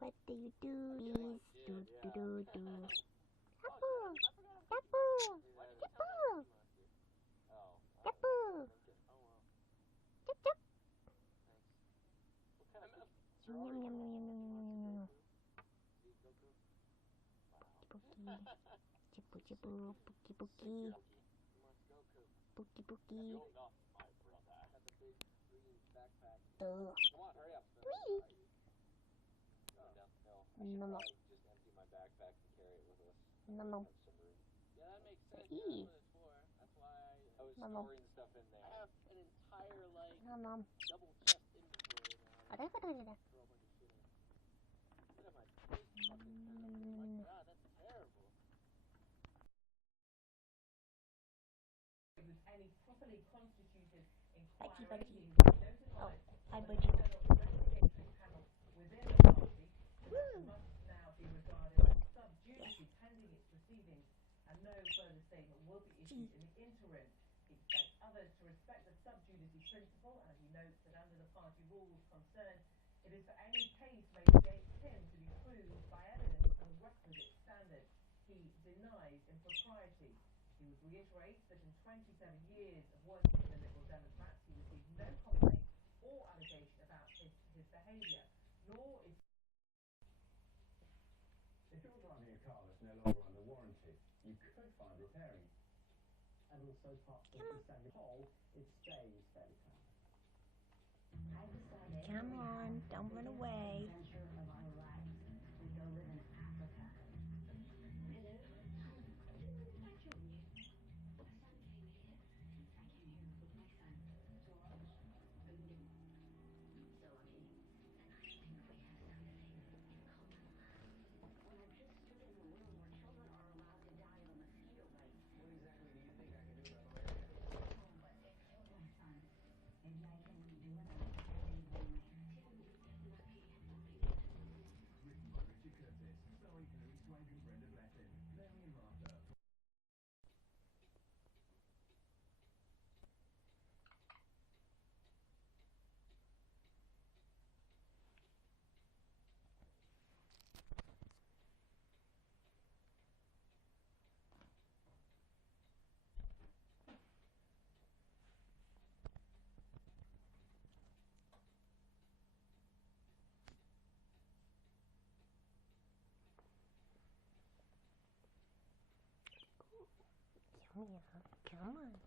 What do you do? Please do. Apple! Apple! Apple! Apple! Chup chup! Yum yum yum yum yum yum. Chipu chipu, pookie pookie. Pookie pookie. Duh. Wee! No. No. Eee. No. No. Are they going to do that? Any properly constituted Pudgey inquiry, Budgie. he was Oh, notified hi by the Budgie. investigatory panel within the party that must now be regarded as sub judice pending its proceedings, and no further statement will be issued in the interim. He expects others to respect the sub judice principle, and he notes that under the party rules concerned, it is for any case made against him to be proved by evidence to the requisite standard. He denies impropriety. He would reiterate that in 27 years of working with the Liberal Democrats, he received no complaint or allegation about his behaviour, nor is... If you're driving a car that's no longer under warranty, you could find repairing it. And also parts of the standard hole, it stays fairly calm. Come on, don't run away. Adventure of our lives. We go live in Africa. Hello? I join you. My son came here. I came here with my son, George. So lucky. And I think we have something in common. When I've just stood in a room where children are allowed to die of a mosquito bite. What exactly do you think I can do about the malaria? Oh, but it killed my son. Maybe I can do enough to save him. Lucky. Written by Richard Curtis, starring Hilary Swank and Brenda Blessing. Marion Martha. Come on.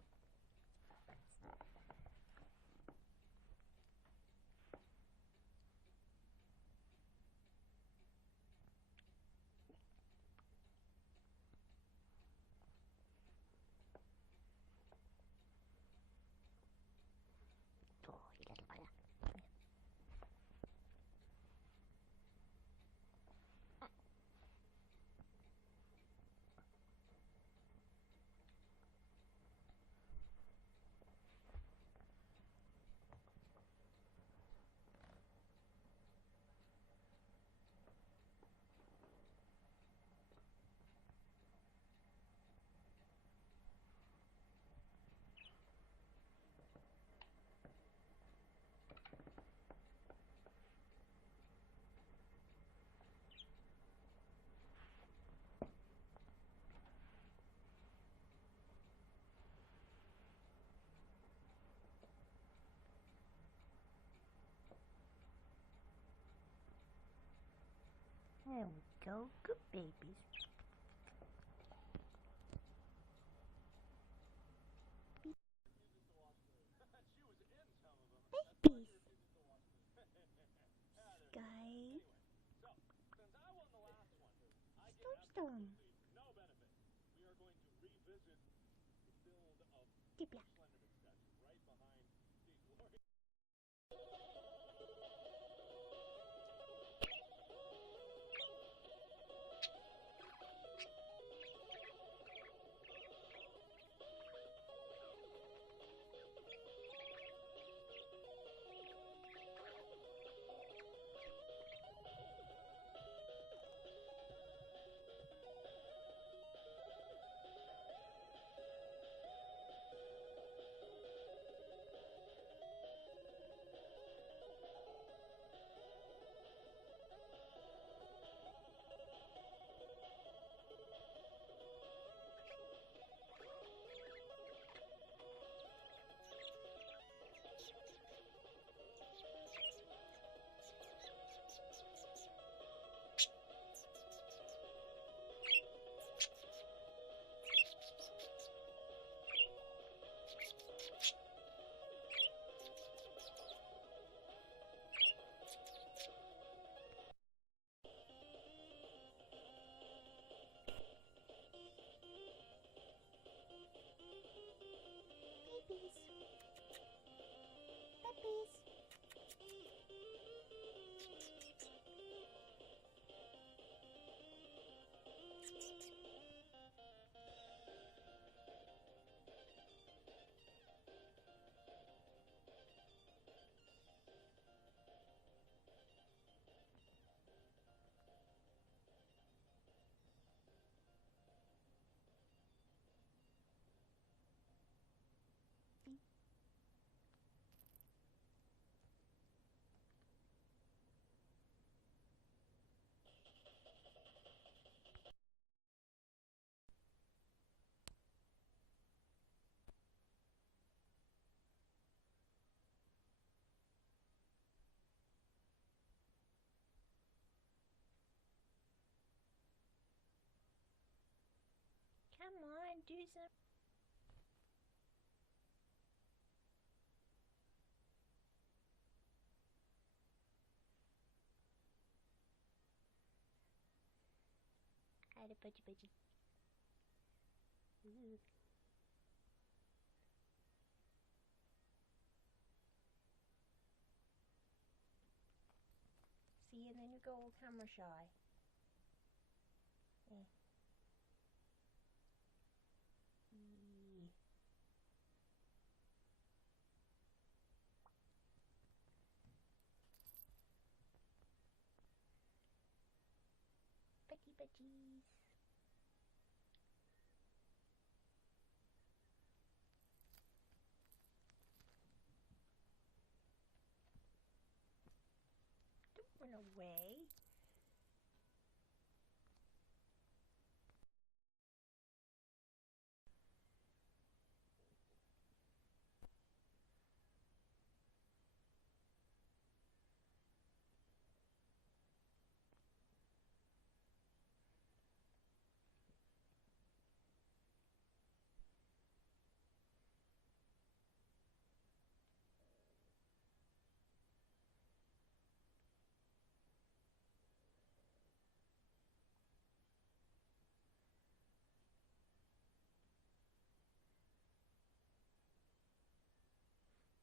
Oh, you got it. There we go. Good babies. Babies. Skye. Storm. Dibla. do some. Hi, the Pudgey Budgie. Ooh. See, and then you go all camera shy. Yeah. Eee. Pudgey Budgies. Don't run away.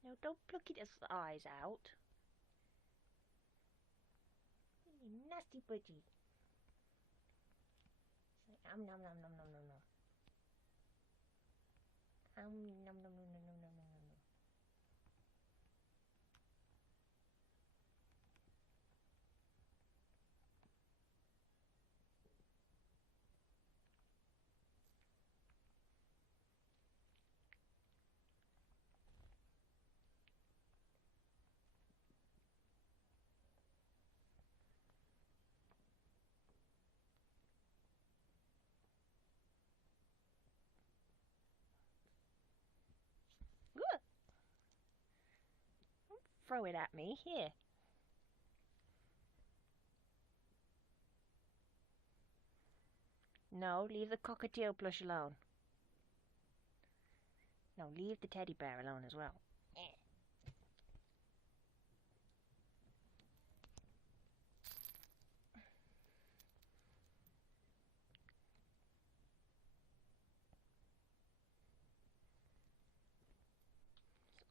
No, don't pluck its eyes out. You nasty Budgie. Nom nom nom nom nom nom nom. Nom nom nom nom nom nom nom nom nom. Don't throw it at me. Here. No, leave the cockatiel plush alone. No, leave the teddy bear alone as well.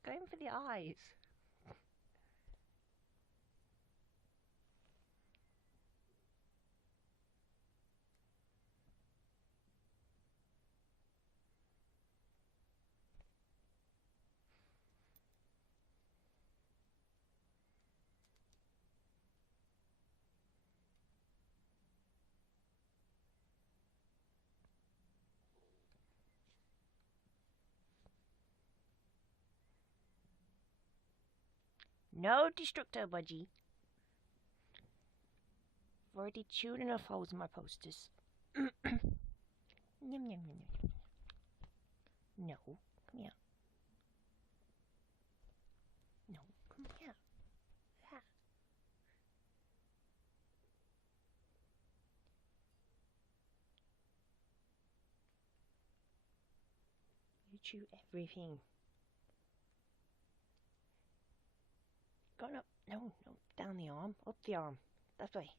Going for the eyes. No destructo, Budgie. I've already chewed enough holes in my posters. Yum yum yum yum. No, come here. No, come here. Ha. You chew everything. Go up. No, no, down the arm. Up the arm. That way.